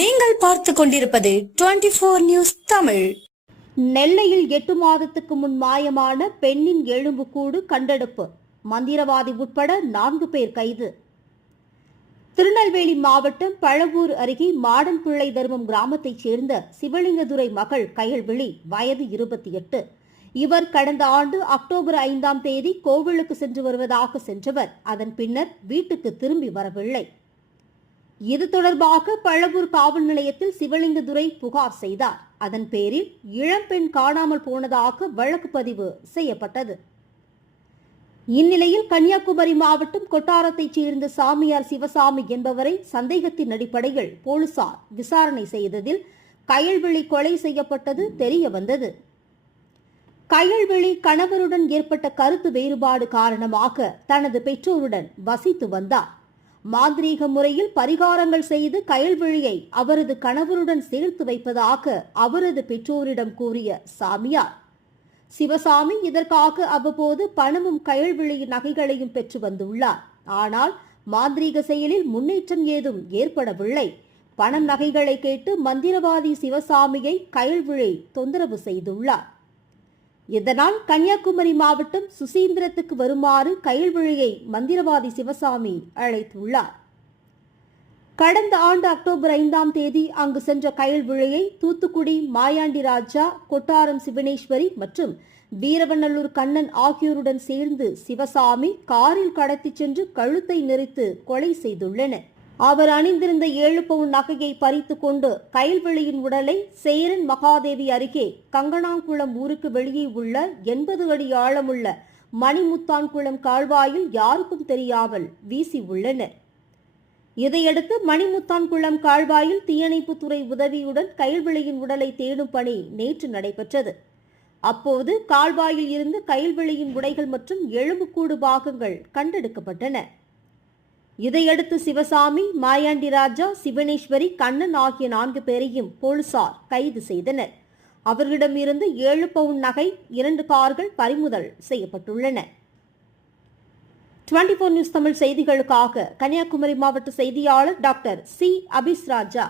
நீங்கள் பார்த்து கொண்டிருப்பது டுவெண்டி போர் நியூஸ் தமிழ். நெல்லையில் எட்டு மாதத்துக்கு முன் மாயமான பெண்ணின் எலும்புக்கூடு கண்டெடுப்பு. மந்திரவாதி உட்பட நான்கு பேர் கைது. திருநெல்வேலி மாவட்டம் பழவூர் அருகே மாடன்பிள்ளை தர்மம் கிராமத்தைச் சேர்ந்த சிவலிங்கதுரை மகள் கயல்விழி வயது இருபத்தி எட்டு. இவர் கடந்த ஆண்டு அக்டோபர் ஐந்தாம் தேதி கோவிலுக்கு சென்று வருவதாக சென்றவர். அதன் பின்னர் வீட்டுக்கு திரும்பி வரவில்லை. இது தொடர்பாக பழவூர் காவல் நிலையத்தில் சிவலிங்கதுரை புகார் செய்தார். அதன் பேரில் இளம்பெண் காணாமல் போனதாக வழக்கு பதிவு செய்யப்பட்டது. இந்நிலையில் கன்னியாகுமரி மாவட்டம் கொட்டாரத்தைச் சேர்ந்த சாமியார் சிவசாமி என்பவரை சந்தேகத்தின் அடிப்படையில் போலீசார் விசாரணை செய்ததில் கயல்விழி கொலை செய்யப்பட்டது தெரிய வந்தது கயல்விழி கணவருடன் ஏற்பட்ட கருத்து வேறுபாடு காரணமாக தனது பெற்றோருடன் வசித்து வந்தார். மாந்திரீக முறையில் பரிகாரங்கள் செய்து கயல்விழியை அவரது கணவருடன் சேர்த்து வைப்பதாக அவரது பெற்றோரிடம் கூறிய சாமியார். சிவசாமி இதற்காக அவ்வப்போது பணமும் கயல்விழியின் நகைகளையும் பெற்று வந்துள்ளார். ஆனால் மாந்திரீக செயலில் முன்னேற்றம் ஏதும் ஏற்படவில்லை. பணம் நகைகளை கேட்டு மந்திரவாதி சிவசாமியை கயல்விழி தொந்தரவு செய்துள்ளார். இதனால் கன்னியாகுமரி மாவட்டம் சுசீந்திரத்துக்கு வருமாறு கயல்விழியை மந்திரவாதி சிவசாமி அழைத்துள்ளார். கடந்த ஆண்டு அக்டோபர் ஐந்தாம் தேதி அங்கு சென்ற கயல்விழியை தூத்துக்குடி மாயாண்டி ராஜா கொட்டாரம் சிவனேஸ்வரி மற்றும் வீரவநல்லூர் கண்ணன் ஆகியோருடன் சேர்ந்து சிவசாமி காரில் கடத்திச் சென்று கழுத்தை நெரித்து கொலை செய்துள்ளனர். அவர் அணிந்திருந்த ஏழு பவுன் நகையை பறித்து கொண்டு கயல்வெளியின் உடலை சேரன் மகாதேவி அருகே கங்கணாங்குளம் ஊருக்கு வெளியே உள்ள எண்பது அடி ஆழமுள்ள மணிமுத்தான்குளம் கால்வாயில் யாருக்கும் தெரியாமல் வீசி உள்ளனர். இதையடுத்து மணிமுத்தான்குளம் கால்வாயில் தீயணைப்புத்துறை உதவியுடன் கயல்வெளியின் உடலை தேடும் பணி நேற்று நடைபெற்றது. அப்போது கால்வாயில் இருந்து கயல்வெளியின் உடைகள் மற்றும் எலும்புக்கூடு பாகங்கள் கண்டெடுக்கப்பட்டன. இதையடுத்து சிவசாமி மாயாண்டி ராஜா சிவனேஸ்வரி கண்ணன் ஆகிய நான்கு பேரையும் போலீசார் கைது செய்தனர். அவர்களிடமிருந்து ஏழு பவுன் நகை இரண்டு கார்கள் பறிமுதல் செய்யப்பட்டுள்ளன. டுவெண்டி ஃபோர் நியூஸ் தமிழ் செய்திகளுக்காக கன்னியாகுமரி மாவட்ட செய்தியாளர் டாக்டர் சி. அபிஸ் ராஜா